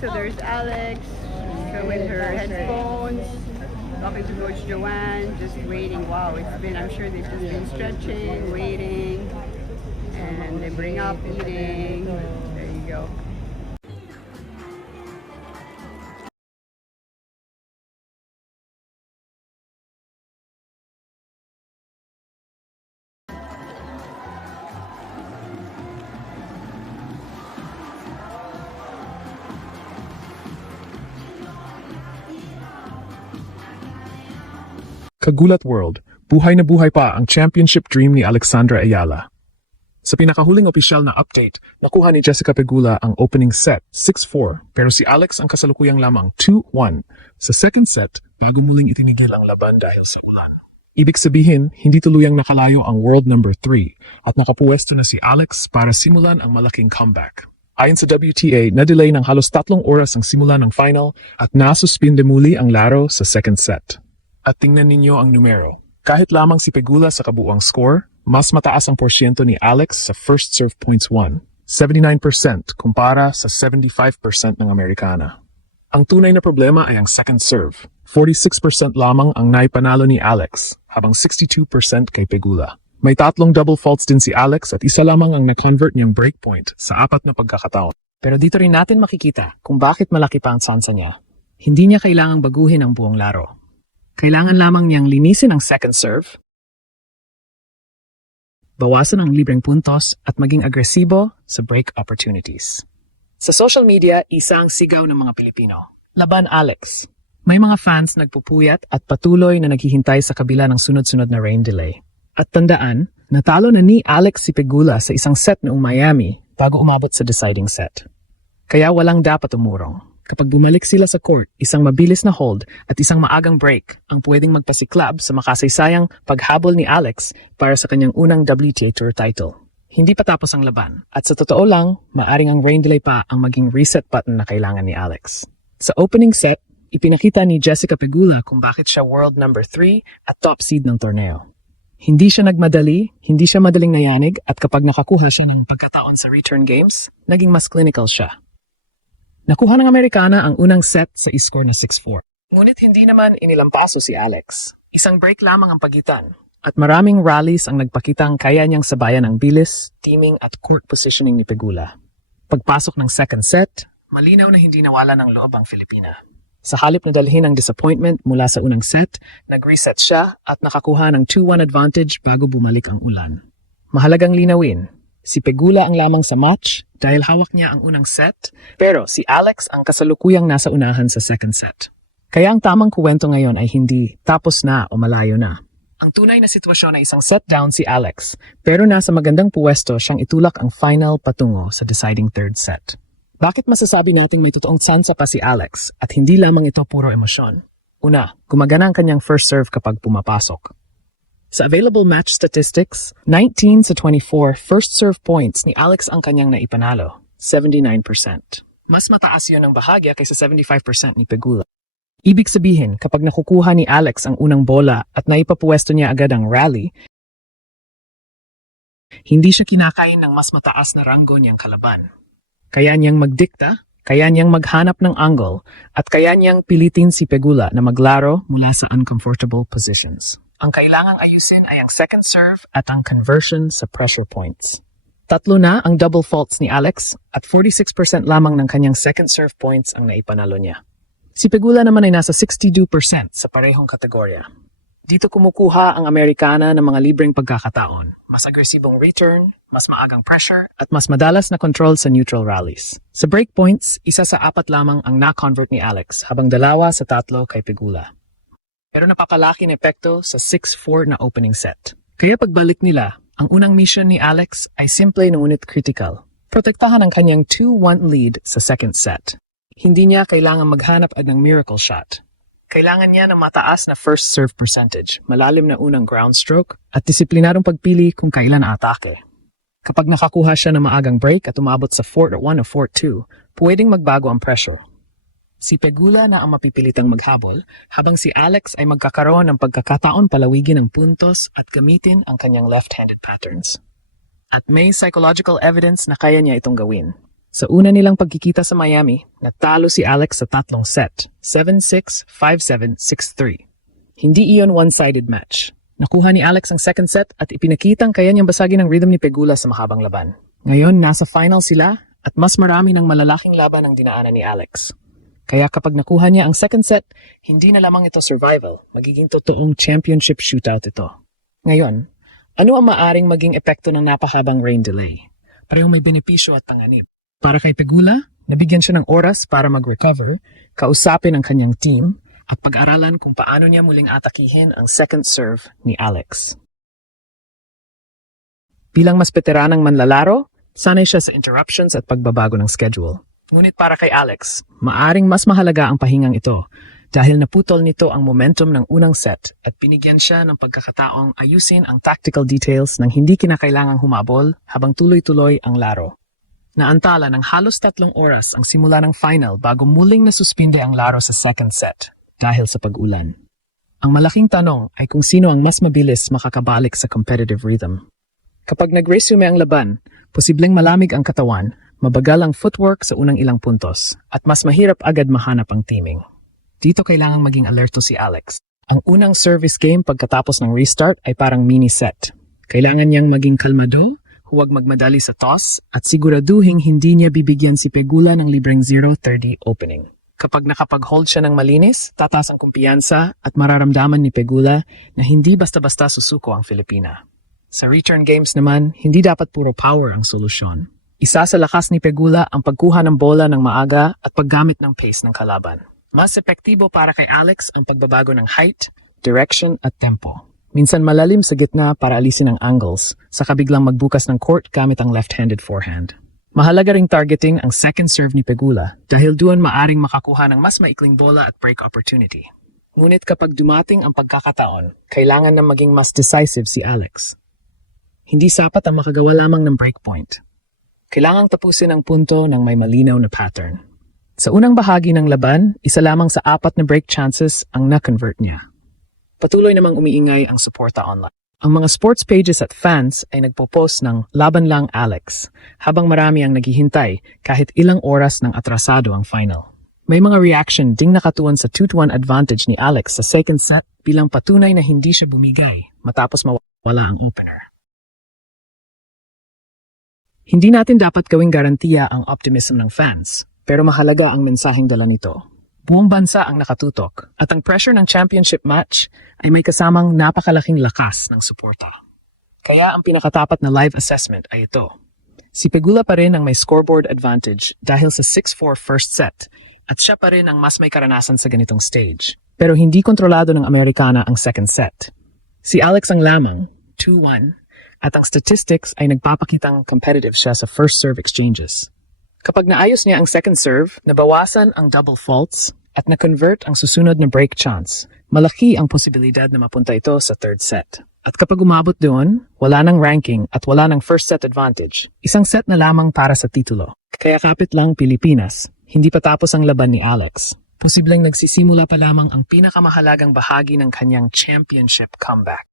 So there's Alex with her headphones, talking to Coach Joanne, just waiting. Wow, it's been, I'm sure they've just been stretching, waiting, and they bring up eating. There you go. Kagulat World, buhay na buhay pa ang championship dream ni Alexandra Ayala. Sa pinakahuling opisyal na update, nakuha ni Jessica Pegula ang opening set, 6-4, pero si Alex ang kasalukuyang lamang 2-1 sa second set bago muling itinigil ang laban dahil sa ulan. Ibig sabihin, hindi tuluyang nakalayo ang world number 3 at nakapuwesto na si Alex para simulan ang malaking comeback. Ayon sa WTA, na-delay ng halos 3 oras ang simula ng final at nasuspinde muli ang laro sa second set. At tingnan ninyo ang numero. Kahit lamang si Pegula sa kabuuang score, mas mataas ang porsyento ni Alex sa first serve points won, 79% kumpara sa 75% ng Amerikana. Ang tunay na problema ay ang second serve. 46% lamang ang naipanalo ni Alex, habang 62% kay Pegula. May 3 double faults din si Alex at isa lamang ang na-convert niyang breakpoint sa 4 na pagkakataon. Pero dito rin natin makikita kung bakit malaki pa ang sansa niya. Hindi niya kailangang baguhin ang buong laro. Kailangan lamang niyang linisin ang second serve, bawasan ang libreng puntos at maging agresibo sa break opportunities. Sa social media, isa ang sigaw ng mga Pilipino. Laban Alex. May mga fans nagpupuyat at patuloy na naghihintay sa kabila ng sunod-sunod na rain delay. At tandaan, natalo na ni Alex si Pegula sa isang set noong Miami bago umabot sa deciding set. Kaya walang dapat umurong. Kapag bumalik sila sa court, isang mabilis na hold at isang maagang break ang pwedeng magpasiklab sa makasaysayang paghabol ni Alex para sa kanyang unang WTA Tour title. Hindi pa tapos ang laban at sa totoo lang, maaring ang rain delay pa ang maging reset button na kailangan ni Alex. Sa opening set, ipinakita ni Jessica Pegula kung bakit siya world number 3 at top seed ng torneo. Hindi siya nagmadali, hindi siya madaling nayanig at kapag nakakuha siya ng pagkataon sa return games, naging mas clinical siya. Nakuha ng Amerikana ang unang set sa score na 6-4. Ngunit hindi naman inilampaso si Alex. Isang break lamang ang pagitan. At maraming rallies ang nagpakitang kaya niyang sabayan ang bilis, teaming at court positioning ni Pegula. Pagpasok ng second set, malinaw na hindi nawala ng loob ang Filipina. Sa halip na dalhin ang disappointment mula sa unang set, nag-reset siya at nakakuha ng 2-1 advantage bago bumalik ang ulan. Mahalagang linawin, si Pegula ang lamang sa match dahil hawak niya ang unang set, pero si Alex ang kasalukuyang nasa unahan sa second set. Kaya ang tamang kuwento ngayon ay hindi tapos na o malayo na. Ang tunay na sitwasyon ay isang set down si Alex, pero nasa magandang puwesto siyang itulak ang final patungo sa deciding third set. Bakit masasabi nating may totoong tsansa pa si Alex at hindi lamang ito puro emosyon? Una, gumagana ang kanyang first serve kapag pumapasok. Sa available match statistics, 19 sa 24 first serve points ni Alex ang kanyang naipanalo, 79%. Mas mataas yun ng bahagya kaysa 75% ni Pegula. Ibig sabihin, kapag nakukuha ni Alex ang unang bola at naipapuwesto niya agad ang rally, hindi siya kinakain ng mas mataas na ranggo niyang kalaban. Kaya niyang magdikta, kaya niyang maghanap ng angle, at kaya niyang pilitin si Pegula na maglaro mula sa uncomfortable positions. Ang kailangang ayusin ay ang second serve at ang conversion sa pressure points. 3 na ang double faults ni Alex at 46% lamang ng kanyang second serve points ang naipanalo niya. Si Pegula naman ay nasa 62% sa parehong kategorya. Dito kumukuha ang Amerikana ng mga libreng pagkakataon, mas agresibong return, mas maagang pressure, at mas madalas na control sa neutral rallies. Sa break points, 1 sa 4 lamang ang na-convert ni Alex, habang 2 sa 3 kay Pegula. Pero napapalaki ng epekto sa 6-4 na opening set. Kaya pagbalik nila, ang unang mission ni Alex ay simple ngunit critical. Protektahan ang kanyang 2-1 lead sa second set. Hindi niya kailangan maghanap ng miracle shot. Kailangan niya ng mataas na first serve percentage, malalim na unang ground stroke, at disiplinadong pagpili kung kailan atake. Kapag nakakuha siya ng maagang break at umabot sa 4-1 o 4-2, pwedeng magbago ang pressure. Si Pegula na ang mapipilitang maghabol, habang si Alex ay magkakaroon ng pagkakataon palawigin ang puntos at gamitin ang kanyang left-handed patterns. At may psychological evidence na kaya niya itong gawin. Sa una nilang pagkikita sa Miami, natalo si Alex sa tatlong set, 7-6, 5-7, 6-3. Hindi iyon one-sided match. Nakuha ni Alex ang second set at ipinakitang kaya niyang basagin ang rhythm ni Pegula sa mahabang laban. Ngayon, nasa final sila at mas marami ng malalaking laban ang dinaanan ni Alex. Kaya kapag nakuha niya ang second set, hindi na lamang ito survival, magiging totoong championship shootout ito. Ngayon, ano ang maaring maging epekto ng napahabang rain delay? Parehong may benepisyo at panganib. Para kay Pegula, nabigyan siya ng oras para mag-recover, kausapin ang kanyang team, at pag-aralan kung paano niya muling atakihin ang second serve ni Alex. Bilang mas veteranang manlalaro, sanay siya sa interruptions at pagbabago ng schedule. Ngunit para kay Alex, maaring mas mahalaga ang pahingang ito dahil naputol nito ang momentum ng unang set at binigyan siya ng pagkakataong ayusin ang tactical details nang hindi kinakailangang humabol habang tuloy-tuloy ang laro. Naantala ng halos 3 oras ang simula ng final bago muling nasuspinde ang laro sa second set dahil sa pag-ulan. Ang malaking tanong ay kung sino ang mas mabilis makakabalik sa competitive rhythm. Kapag nag-resume ang laban, posibleng malamig ang katawan, mabagal ang footwork sa unang ilang puntos, at mas mahirap agad mahanap ang teaming. Dito kailangang maging alerto si Alex. Ang unang service game pagkatapos ng restart ay parang mini-set. Kailangan niyang maging kalmado, huwag magmadali sa toss, at siguraduhin hindi niya bibigyan si Pegula ng libreng 0-30 opening. Kapag nakapag-hold siya ng malinis, tataas ang kumpiyansa at mararamdaman ni Pegula na hindi basta-basta susuko ang Filipina. Sa return games naman, hindi dapat puro power ang solusyon. Isa sa lakas ni Pegula ang pagkuha ng bola ng maaga at paggamit ng pace ng kalaban. Mas epektibo para kay Alex ang pagbabago ng height, direction at tempo. Minsan malalim sa gitna para alisin ang angles, saka biglang magbukas ng court gamit ang left-handed forehand. Mahalaga ring targeting ang second serve ni Pegula dahil doon maaring makakuha ng mas maikling bola at break opportunity. Ngunit kapag dumating ang pagkakataon, kailangan na maging mas decisive si Alex. Hindi sapat ang makagawa lamang ng breakpoint. Kailangang tapusin ang punto ng may malinaw na pattern. Sa unang bahagi ng laban, isa lamang sa 4 na break chances ang na-convert niya. Patuloy namang umiingay ang suporta online. Ang mga sports pages at fans ay nagpo-post ng "Laban lang Alex" habang marami ang naghihintay kahit ilang oras ng atrasado ang final. May mga reaction ding nakatuon sa 2-1 advantage ni Alex sa second set bilang patunay na hindi siya bumigay matapos mawala ang opener. Hindi natin dapat gawing garantiya ang optimism ng fans, pero mahalaga ang mensaheng dala nito. Buong bansa ang nakatutok at ang pressure ng championship match ay may kasamang napakalaking lakas ng suporta. Kaya ang pinakatapat na live assessment ay ito. Si Pegula pa rin ang may scoreboard advantage dahil sa 6-4 first set at siya pa rin ang mas may karanasan sa ganitong stage. Pero hindi kontrolado ng Amerikana ang second set. Si Alex ang lamang, 2-1, at ang statistics ay nagpapakitang competitive siya sa first serve exchanges. Kapag naayos niya ang second serve, nabawasan ang double faults at na-convert ang susunod na break chance, malaki ang posibilidad na mapunta ito sa third set. At kapag umabot doon, wala nang ranking at wala nang first set advantage. Isang set na lamang para sa titulo. Kaya kapit lang Pilipinas, hindi pa tapos ang laban ni Alex. Posibleng nagsisimula pa lamang ang pinakamahalagang bahagi ng kanyang championship comeback.